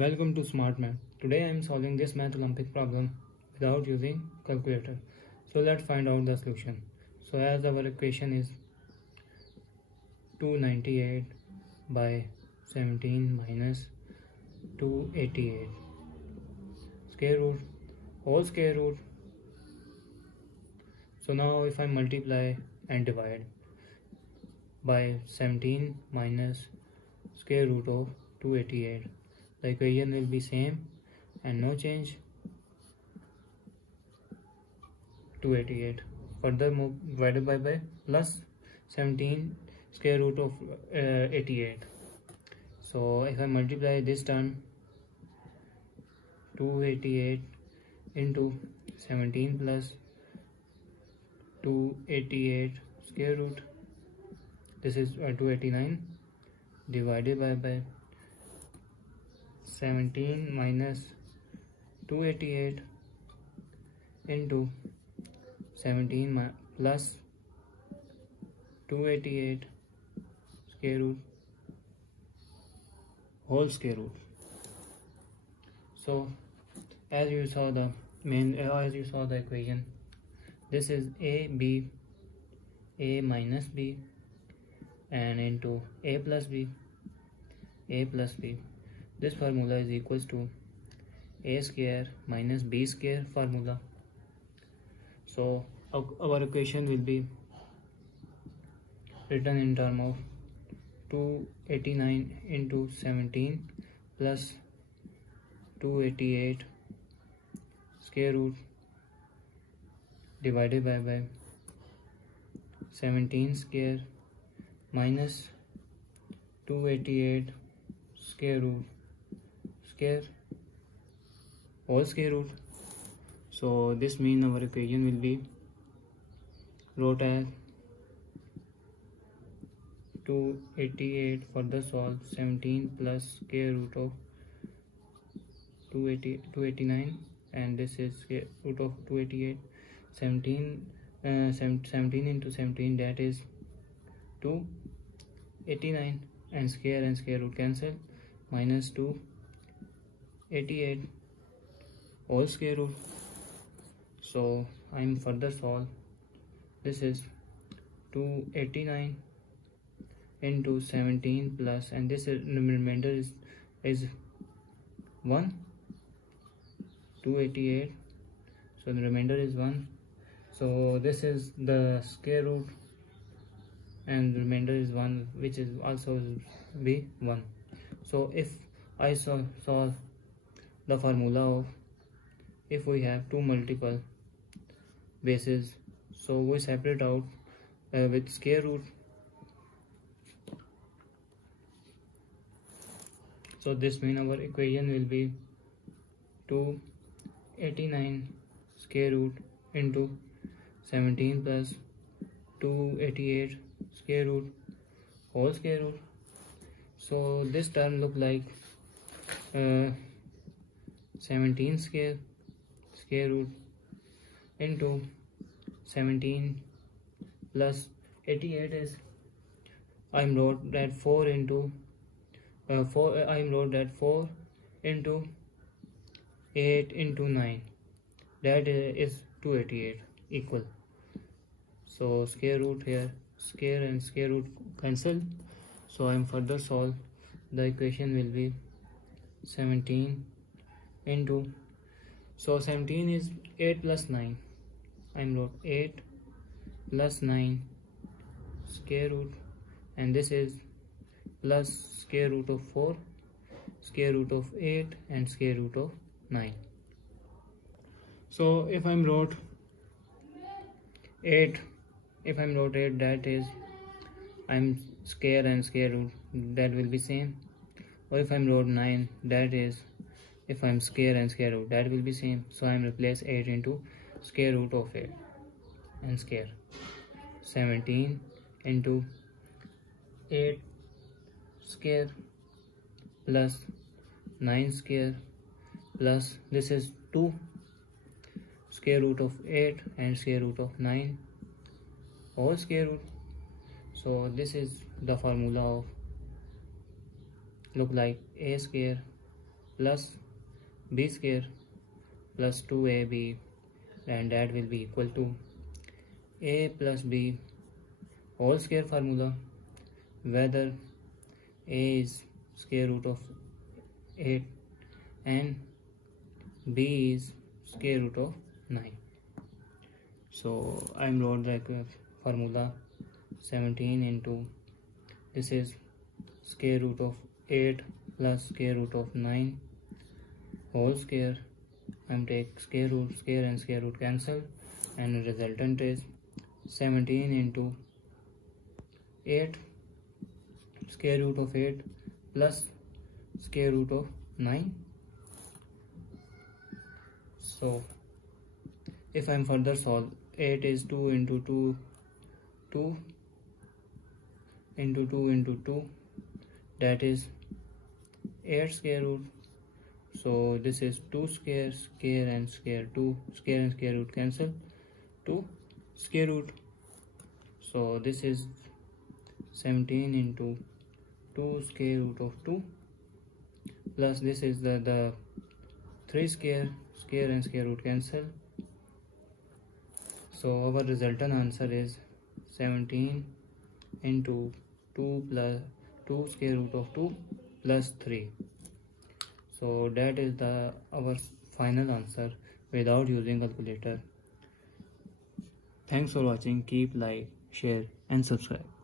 Welcome to Smart Math. Today I am solving this Math Olympic problem without using calculator. So let's find out the solution. So as our equation is 298 by 17 minus 288 square root whole square root. So now if I multiply and divide by 17 minus square root of 288, the equation will be same and no change, 288. Furthermore, divided by plus 17 square root of 88. So if I multiply this term, 288 into 17 plus 288 square root, this is 289, divided by 17 minus 288 into 17 plus 288 square root whole square root. So as you saw the equation, this is a minus b and into a plus b. This formula is equals to a square minus b square formula. So our equation will be written in term of 289 into 17 plus 288 square root divided by 17 square minus 288 square root square whole square root. So this means our equation will be wrote as 288 for the solve 17 plus square root of 289 and this is square root of 288. 17 into 17, that is 289, and square root cancel, minus 288 whole square root. So I'm further solve. This is 289 into 17 plus, and this is remainder is 1, 288. So the remainder is 1. So this is the square root and the remainder is 1, which is also be 1. So if I solve the formula of, if we have two multiple bases, so we separate out with square root. So this means our equation will be 289 square root into 17 plus 288 square root whole square root. So this term look like 17 square root into 17 plus 88 is, I'm wrote that 4 into 4 into 8 into 9, that is 288 equal. So square root here, square and square root cancel. So I'm further solve. The equation will be 17 into, so 17 is 8 plus 9. I'm wrote 8 plus 9 square root, and this is plus square root of 4, square root of 8 and square root of 9. So if I'm wrote 8, that is, I'm square and square root, that will be same. Or if I'm wrote 9, that is, if I'm square and square root, that will be same. So I'm replace 8 into square root of 8 and square. 17 into 8 square plus 9 square plus, this is 2 square root of 8 and square root of 9 whole square root. So this is the formula of look like a square plus b square plus 2ab, and that will be equal to a plus b whole square formula, whether a is square root of 8 and b is square root of 9. So I'm wrote like a formula 17 into, this is square root of 8 plus square root of 9 whole square. I'm take square and square root cancel, and the resultant is 17 into 8 square root of 8 plus square root of 9. So if I'm further solve, 8 is 2 into 2, 2 into 2 into 2, that is 8 square root. So this is 2 square and square, 2 square and square root cancel, 2 square root. So this is 17 into 2 square root of 2 plus this is the 3 square and square root cancel. So our resultant answer is 17 into 2 plus 2 square root of 2 plus 3. So that is our final answer without using calculator. Thanks for watching. Keep like, share and subscribe.